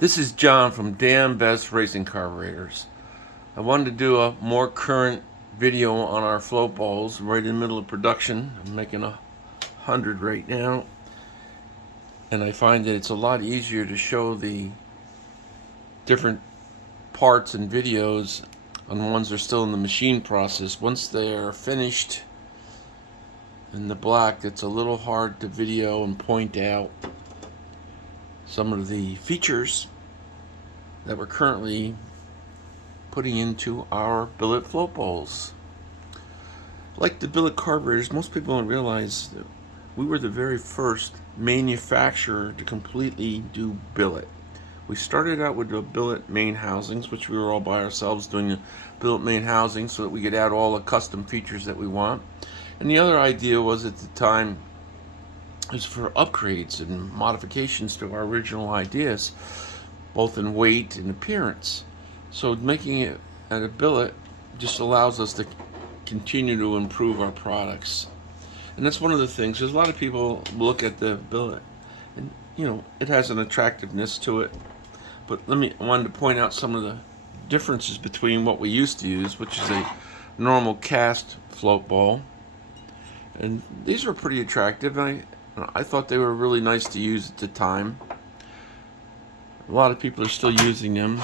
This is John from Damn Best Racing Carburetors. I wanted to do a more current video on our float balls right in the middle of production. I'm making 100 right now, and I find that it's a lot easier to show the different parts and videos on ones that are still in the machine process. Once they're finished in the black, it's a little hard to video and point out some of the features that we're currently putting into our billet float balls. Like the billet carburetors, most people don't realize that we were the very first manufacturer to completely do billet. We started out with the billet main housings, which we were all by ourselves doing the billet main housing so that we could add all the custom features that we want. And the other idea was at the time is for upgrades and modifications to our original ideas, both in weight and appearance. So making it at a billet just allows us to continue to improve our products. And that's one of the things. There's a lot of people look at the billet and it has an attractiveness to it. But I wanted to point out some of the differences between what we used to use, which is a normal cast float ball. And these were pretty attractive. I thought they were really nice to use at the time. A lot of people are still using them.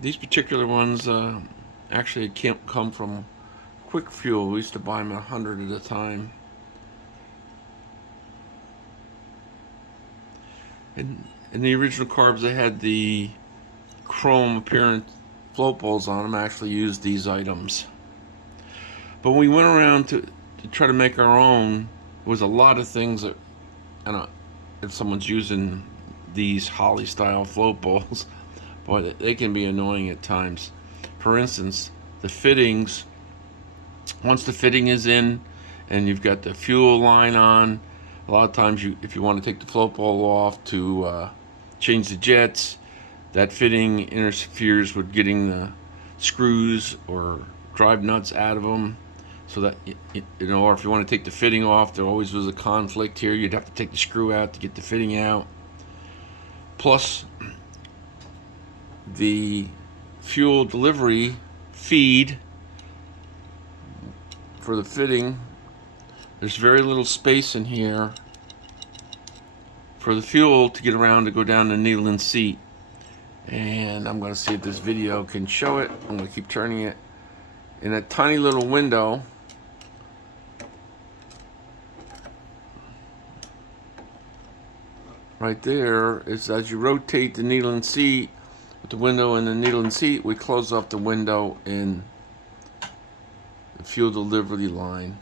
These particular ones actually can't come from Quick Fuel. We used to buy them at 100 at a time. And in the original carbs, they had the chrome appearance float balls on them. I actually used these items. But when we went around to try to make our own, there was a lot of things that, I don't know, if someone's using these Holley style float balls, boy, they can be annoying at times. For instance, the fittings, once the fitting is in and you've got the fuel line on, a lot of times if you want to take the float ball off to change the jets, that fitting interferes with getting the screws or drive nuts out of them. So that, or if you want to take the fitting off, there always was a conflict here. You'd have to take the screw out to get the fitting out. Plus, the fuel delivery feed for the fitting, there's very little space in here for the fuel to get around to go down the needle and seat. And I'm going to see if this video can show it. I'm going to keep turning it. In a tiny little window, right there is, as you rotate the needle and seat with the window and the needle and seat, we close off the window in the fuel delivery line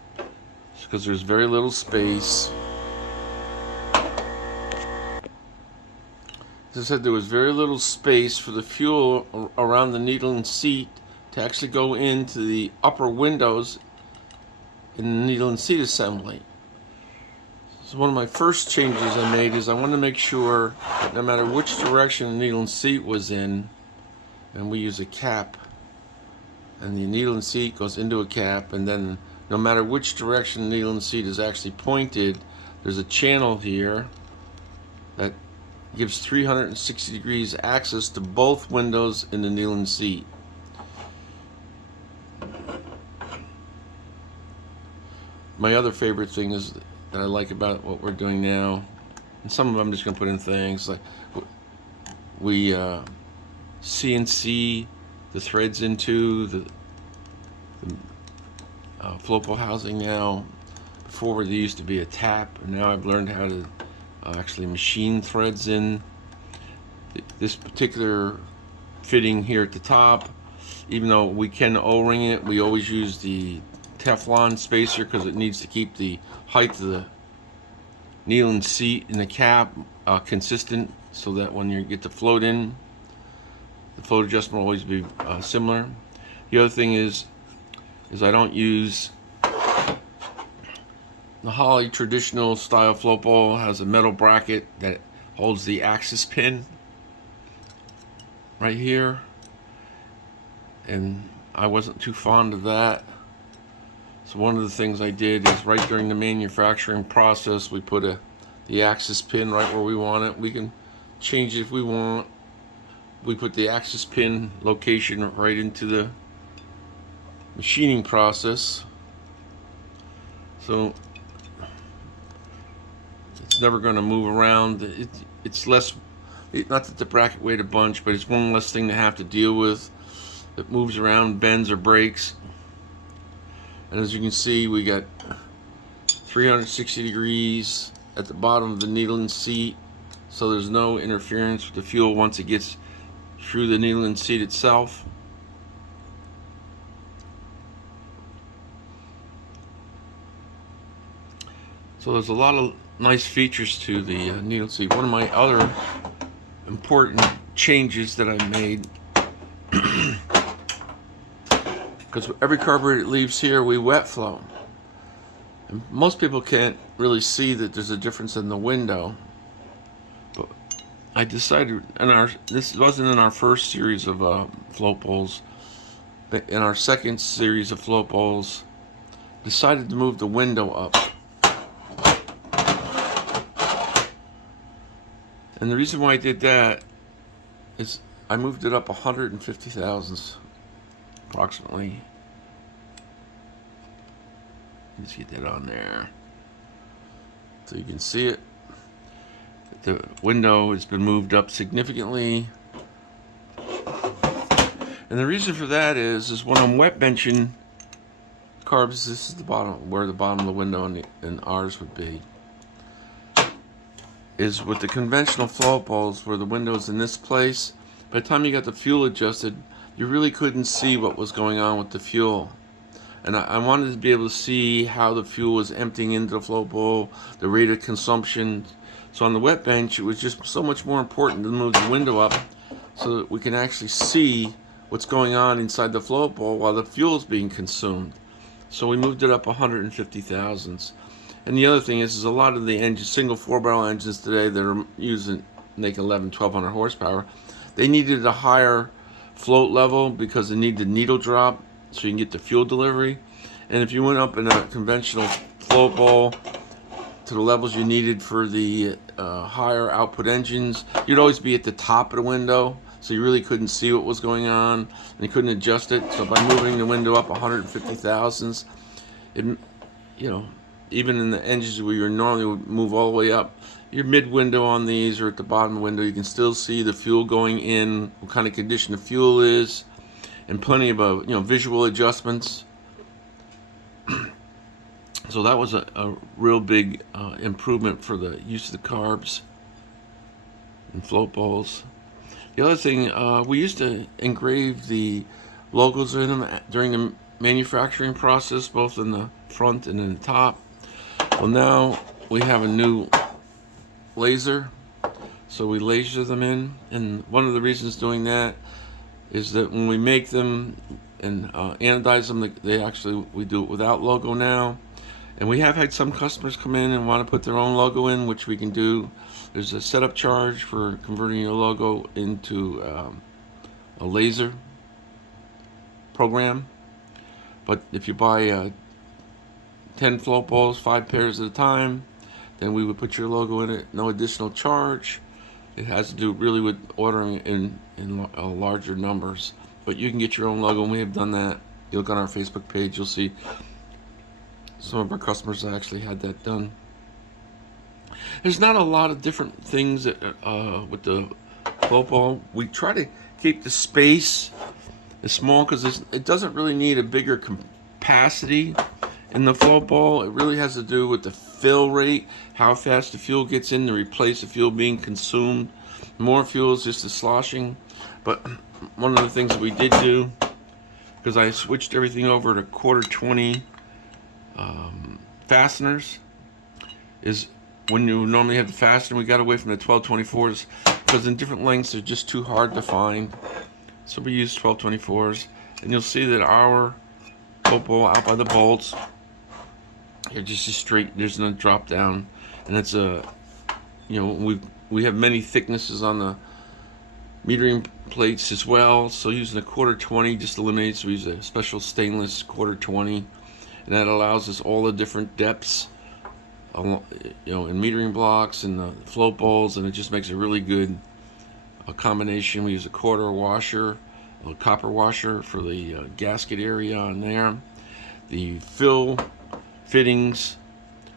because there's very little space. As I said, there was very little space for the fuel around the needle and seat to actually go into the upper windows in the needle and seat assembly. So one of my first changes I made is I wanted to make sure that no matter which direction the needle and seat was in, and we use a cap, and the needle and seat goes into a cap, and then no matter which direction the needle and seat is actually pointed, there's a channel here that gives 360 degrees access to both windows in the needle and seat. My other favorite thing is that I like about what we're doing now, and some of them I'm just going to put in things like we CNC the threads into the float ball housing now. Before there used to be a tap, and now I've learned how to actually machine threads in. This particular fitting here at the top, even though we can O-ring it, we always use the Teflon spacer because it needs to keep the height of the needle and seat in the cap consistent, so that when you get the float in, the float adjustment will always be similar. The other thing is I don't use the Holley traditional style float ball. Has a metal bracket that holds the axis pin right here, and I wasn't too fond of that. So one of the things I did is right during the manufacturing process, we put the axis pin right where we want it. We can change it if we want. We put the access pin location right into the machining process, so it's never going to move around. It's less, not that the bracket weighed a bunch, but it's one less thing to have to deal with. It moves around, bends or breaks. And as you can see, we got 360 degrees at the bottom of the needle and seat, so there's no interference with the fuel once it gets through the needle and seat itself. So there's a lot of nice features to the needle seat. One of my other important changes that I made, because every carburetor that leaves here we wet flow. And most people can't really see that there's a difference in the window. But I decided, this wasn't in our first series of float bowls, but in our second series of float bowls, decided to move the window up. And the reason why I did that is I moved it up 150 thousandths, approximately. Let's get that on there so you can see it. The window has been moved up significantly. And the reason for that is when I'm wet benching carbs, this is the bottom, where the bottom of the window and ours would be. Is with the conventional float bowls where the window's in this place, by the time you got the fuel adjusted, you really couldn't see what was going on with the fuel. And I wanted to be able to see how the fuel was emptying into the float bowl, the rate of consumption. So on the wet bench, it was just so much more important to move the window up so that we can actually see what's going on inside the float bowl while the fuel is being consumed. So we moved it up 150 thousandths. And the other thing is a lot of the engines, single 4-barrel engines today that are using, make 1200 horsepower, they needed a higher float level because they need the needle drop so you can get the fuel delivery. And if you went up in a conventional float bowl to the levels you needed for the higher output engines, you'd always be at the top of the window, so you really couldn't see what was going on, and you couldn't adjust it. So by moving the window up 150 thousandths, it, you know, even in the engines where you normally would move all the way up, your mid window on these or at the bottom window, you can still see the fuel going in, what kind of condition the fuel is, and plenty of visual adjustments. So that was a real big improvement for the use of the carbs and float bowls. The other thing, we used to engrave the logos in them during the manufacturing process, both in the front and in the top. Well, now we have a new laser, so we laser them in, and one of the reasons doing that is that when we make them and anodize them, we do it without logo now. And we have had some customers come in and want to put their own logo in, which we can do. There's a setup charge for converting your logo into a laser program. But if you buy 10 float bowls, 5 pairs at a time, then we would put your logo in it, no additional charge. It has to do really with ordering in larger numbers. But you can get your own logo, and we have done that. You look on our Facebook page, you'll see some of our customers that actually had that done. There's not a lot of different things that, with the float bowl. We try to keep the space as small because it doesn't really need a bigger capacity in the float bowl. It really has to do with the fill rate, how fast the fuel gets in to replace the fuel being consumed. More fuel is just the sloshing. But one of the things that we did do, because I switched everything over to 1/4-20 fasteners, is when you normally have the fastener, we got away from the 1224s because in different lengths they're just too hard to find. So we use 1224s, and you'll see that our float bowl out by the bolts, they're just straight. There's no drop down, and it's we have many thicknesses on the metering plates as well. So using a 1/4-20 just eliminates. We use a special stainless 1/4-20, and that allows us all the different depths in metering blocks and the float bowls, and it just makes a really good combination. We use a quarter washer, a copper washer for the gasket area on there. The fill fittings,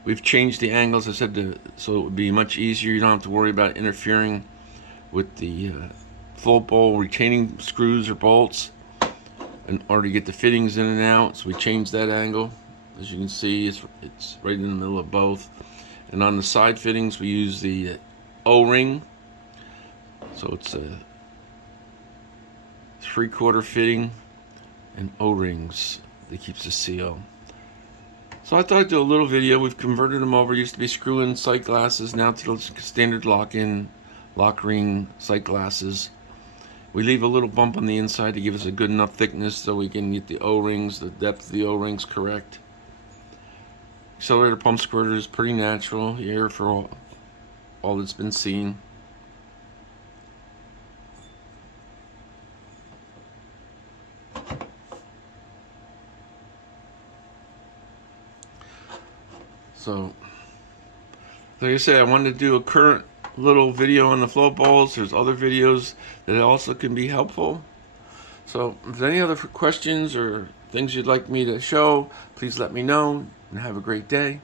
we've changed the angles, I said, so it would be much easier. You don't have to worry about interfering with the float bowl retaining screws or bolts in order to get the fittings in and out. So we changed that angle. As you can see, it's right in the middle of both. And on the side fittings, we use the O-ring. So it's a 3/4 fitting and O-rings that keeps the seal. So I thought I'd do a little video. We've converted them over. Used to be screw-in sight glasses, now to standard lock-in, lock ring sight glasses. We leave a little bump on the inside to give us a good enough thickness so we can get the O-rings, the depth of the O-rings correct. Accelerator pump squirter is pretty natural here for all that's been seen. So, like I said, I wanted to do a current little video on the float bowls. There's other videos that also can be helpful. So, if there's any other questions or things you'd like me to show, please let me know, and have a great day.